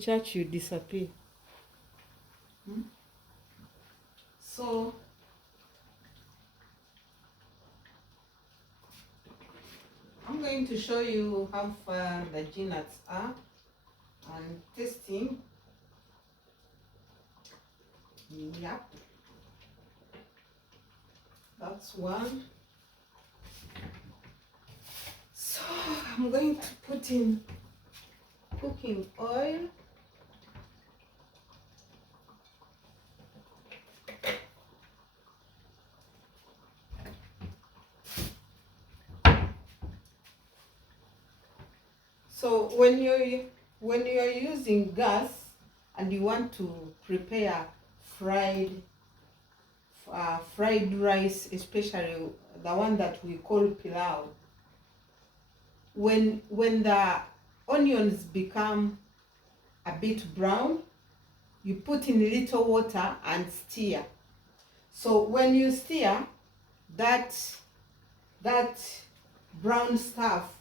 church, you disappear. So I'm going to show you how far the nuts are and testing. Yep, that's one. So I'm going to put in cooking oil. So when you're using gas and you want to prepare fried rice, especially the one that we call pilau, when the onions become a bit brown, you put in little water and stir. So when you stir, that brown stuff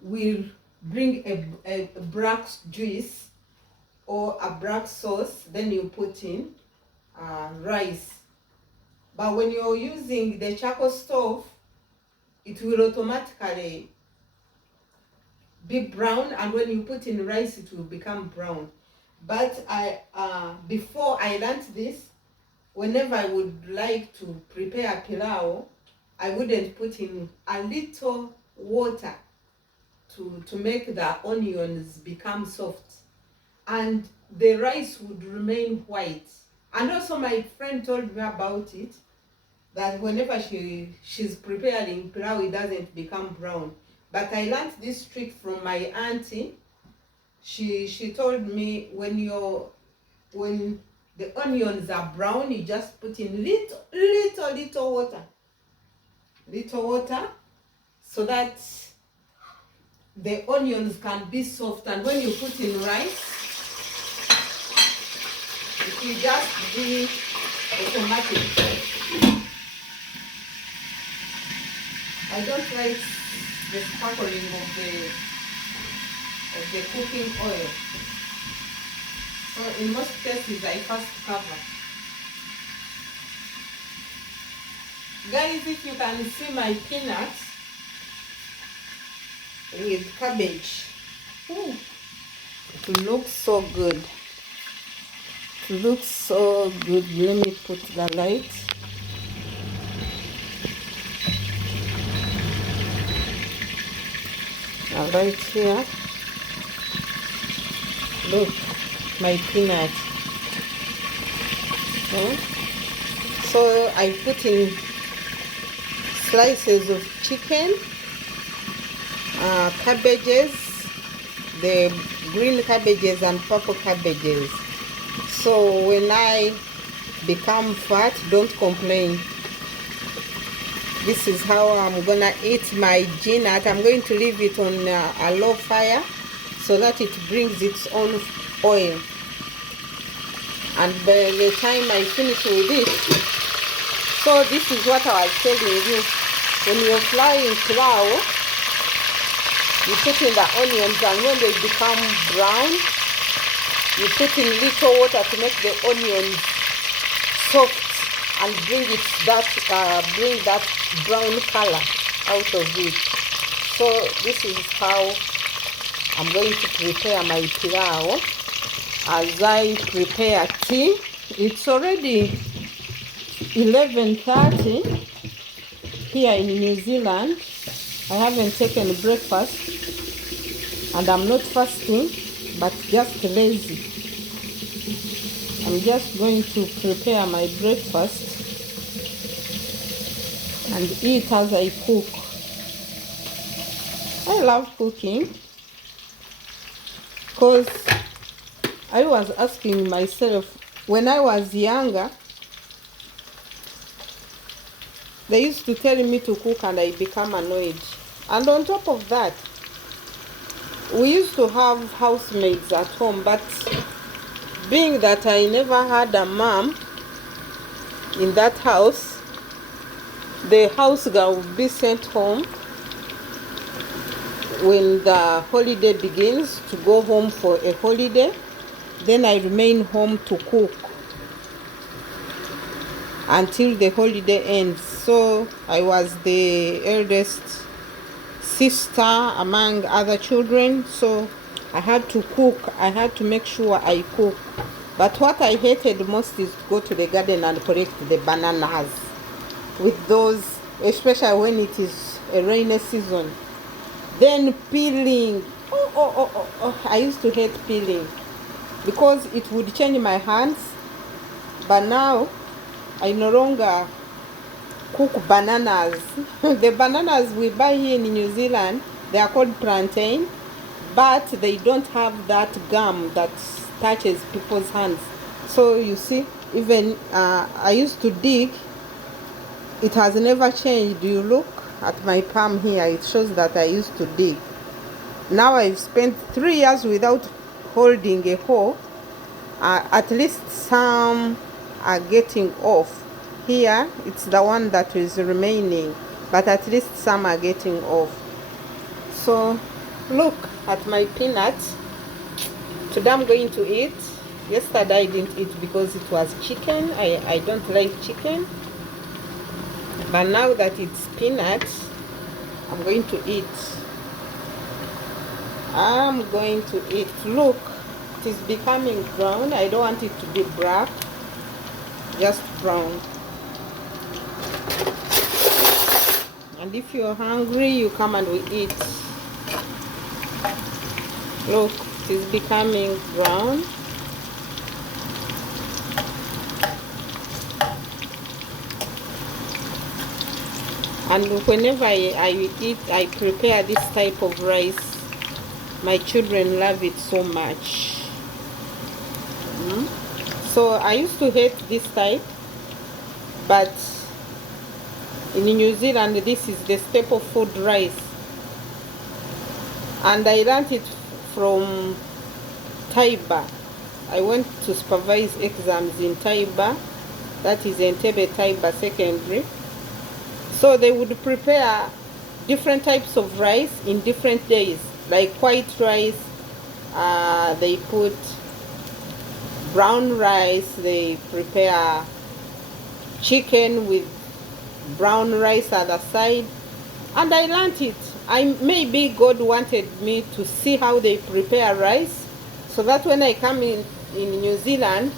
will bring a black juice or a black sauce. Then you put in rice. But when you're using the charcoal stove, it will automatically be brown, and when you put in rice, it will become brown. But before I learned this, whenever I would like to prepare pilau, I wouldn't put in a little water to make the onions become soft, and the rice would remain white. And also my friend told me about it, that whenever she's preparing pilau, it doesn't become brown. But I learned this trick from my auntie. She told me when the onions are brown, you just put in little water, so that the onions can be soft, and when you put in rice, it will just be automatic. I don't like the sparkling of the cooking oil. So in most cases, I first cover. Guys, if you can see my peanuts with cabbage, it looks so good. It looks so good. Let me put the light. Right here. Look, my peanut. So I put in slices of chicken, cabbages, the green cabbages and purple cabbages. So when I become fat, don't complain. This is how I'm gonna eat my nut. I'm going to leave it on a low fire so that it brings its own oil. And by the time I finish with it, so this is what I was telling you. When you're frying pilau, you put in the onions, and when they become brown, you put in little water to make the onions soft and bring that brown color out of it. So this is how I'm going to prepare my pilau. As I prepare tea, it's already 11:30 here in New Zealand. I haven't taken breakfast, and I'm not fasting, but just lazy. I'm just going to prepare my breakfast and eat as I cook. I love cooking because I was asking myself, when I was younger, they used to tell me to cook and I become annoyed. And on top of that, we used to have housemaids at home, but being that I never had a mom in that house, the house girl would be sent home when the holiday begins, to go home for a holiday. Then I remain home to cook until the holiday ends. So I was the eldest sister among other children, so I had to cook. I had to make sure I cook. But what I hated most is to go to the garden and collect the bananas with those, especially when it is a rainy season. Then peeling. I used to hate peeling because it would change my hands. But now I no longer cook bananas. The bananas we buy here in New Zealand, they are called plantain, but they don't have that gum that touches people's hands. So you see, even I used to dig. It has never changed. You look at my palm here, it shows that I used to dig. Now I've spent 3 years without holding a hoe. At least some are getting off. Here it's the one that is remaining, but at least some are getting off. So look at my peanuts. Today I'm going to eat. Yesterday I didn't eat because it was chicken. I don't like chicken, but now that it's peanuts, I'm going to eat. I'm going to eat. Look, it is becoming brown. I don't want it to be black, just brown. And if you're hungry, you come and we eat. Look, it is becoming brown. And whenever I eat, I prepare this type of rice. My children love it so much. So I used to hate this type, but in New Zealand, this is the staple food rice. And I learned it from Taiba. I went to supervise exams in Taiba, that is Entebbe Taiba Secondary. So they would prepare different types of rice in different days. Like white rice, they put brown rice, they prepare chicken with brown rice at the side. And I learned it. Maybe God wanted me to see how they prepare rice, so that when I come in New Zealand,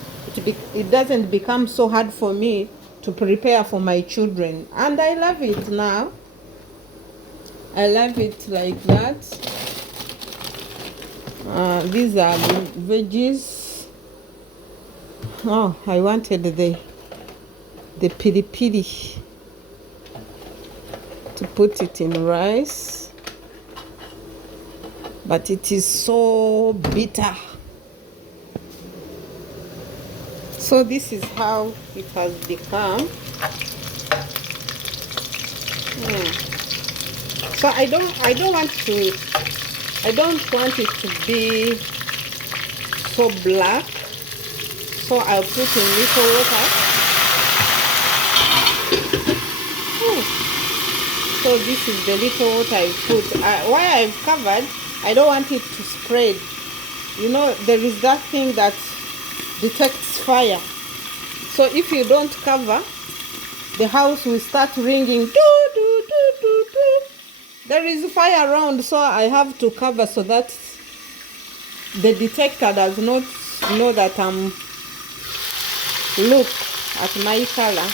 it doesn't become so hard for me to prepare for my children. And I love it now. I love it like that. These are veggies. Oh, I wanted the piri piri to put it in rice, but it is so bitter. So this is how it has become. So I don't want it to be so black. So I'll put in little water. So this is the little water I put. Why I've covered, I don't want it to spread. You know, there is that thing that detects fire. So if you don't cover, the house will start ringing. Doo, doo, doo, doo, doo. There is fire around, so I have to cover so that the detector does not know that I'm... Look at my color.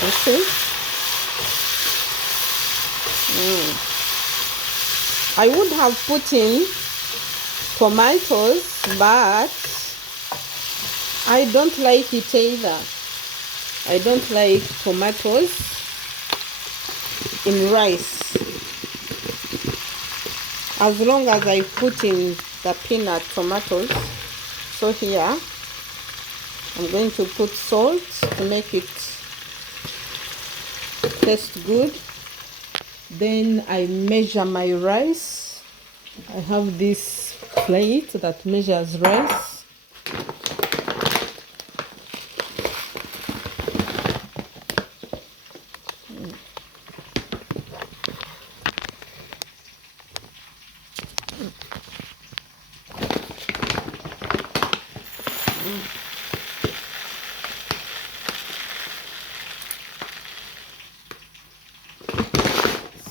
You see? I would have put in tomatoes, but I don't like it either. I don't like tomatoes in rice. As long as I put in the peanut tomatoes. So here, I'm going to put salt to make it taste good. Then I measure my rice. I have this plate that measures rice.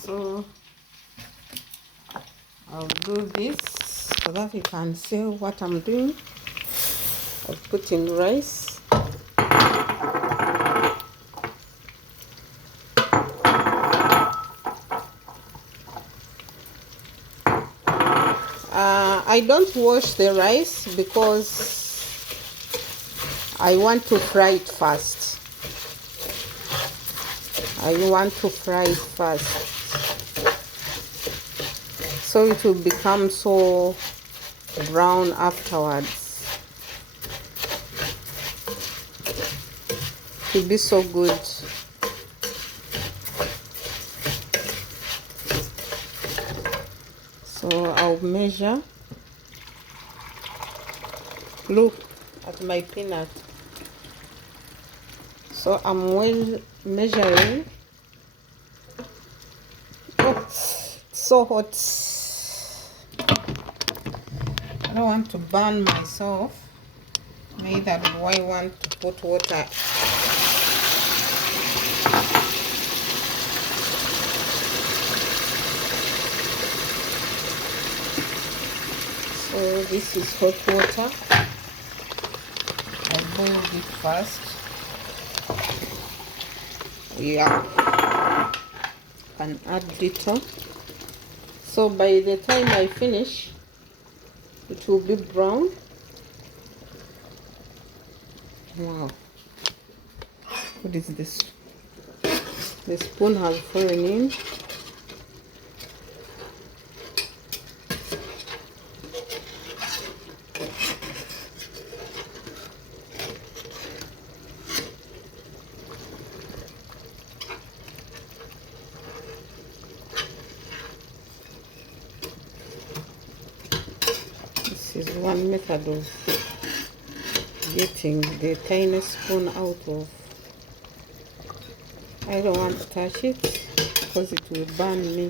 So I'll do this so that you can see what I'm doing. I'll put in rice. I don't wash the rice because I want to fry it first. So it will become so brown afterwards. It will be so good. So I'll measure. Look at my peanut. So I'm measuring. Oh, it's so hot. I don't want to burn myself. Maybe that's why I want to put water. So this is hot water. I boiled it first. Yeah. And add little. So by the time I finish, it will be brown. Wow. What is this? The spoon has fallen in. This is one method of getting the tiny spoon out of. I don't want to touch it because it will burn me.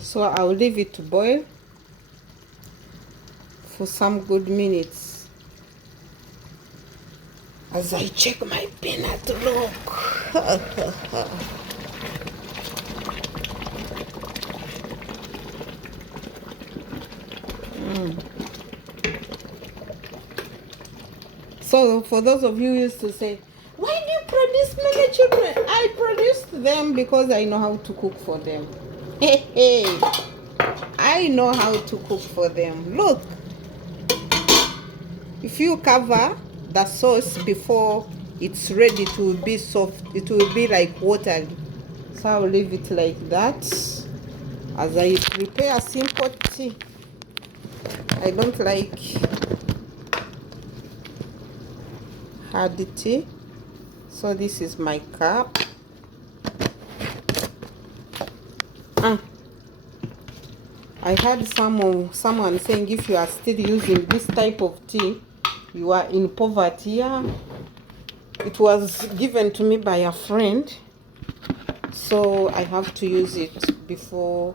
So I'll leave it to boil for some good minutes as I check my peanut. Look. So for those of you who used to say, why do you produce many children? I produced them because I know how to cook for them. Hey, I know how to cook for them. Look, if you cover the sauce before it's ready, it will be soft. It will be like water. So I'll leave it like that as I prepare simple tea. I don't like hard tea. So this is my cup. I heard someone saying if you are still using this type of tea, you are in poverty. Yeah. It was given to me by a friend, so I have to use it before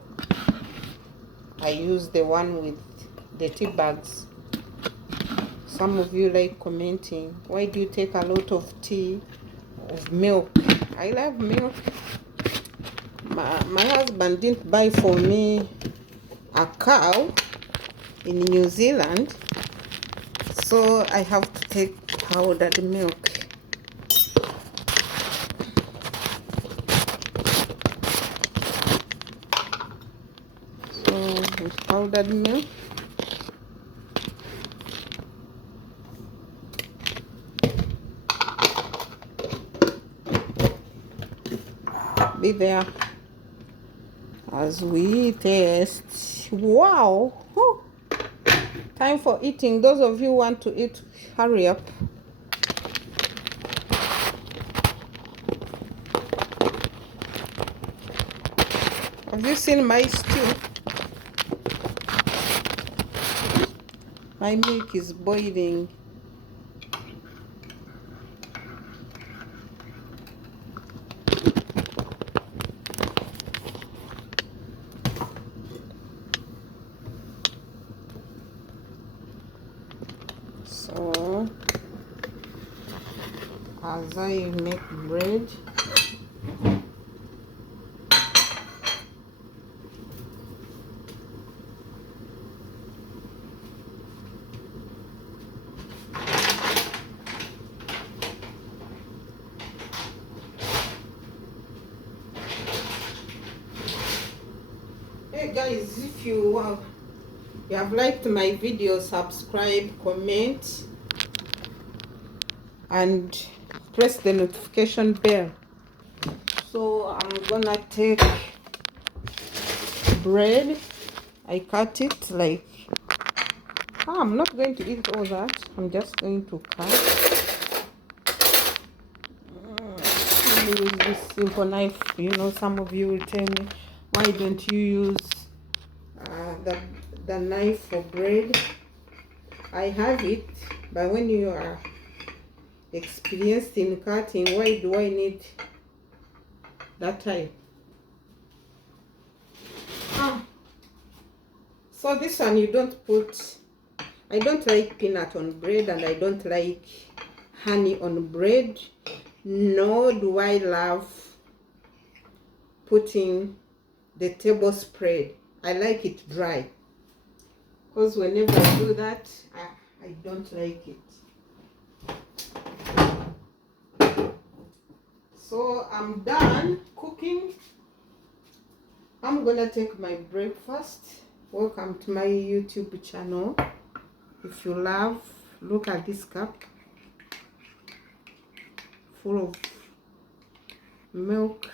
I use the one with the tea bags. Some of you like commenting, why do you take a lot of tea, of milk? I love milk. My husband didn't buy for me a cow in New Zealand, so I have to take powdered milk. So with powdered milk, be there as we taste. Wow. Whew. Time for eating. Those of you who want to eat, hurry up. Have you seen my stew? My milk is boiling. as I make bread. Hey guys, if you have liked my video, subscribe, comment, and press the notification bell. So I'm gonna take bread. I cut it like, I'm not going to eat all that. I'm just going to cut. Let me use this simple knife. You know, some of you will tell me, why don't you use the knife for bread? I have it, but when you are experienced in cutting, why do I need that type? So this one you don't put, I don't like peanut on bread, and I don't like honey on bread, nor do I love putting the table spread. I like it dry, because whenever I do that, I don't like it. So I'm done cooking. I'm gonna take my breakfast. Welcome to my YouTube channel. If you love, look at this cup full of milk.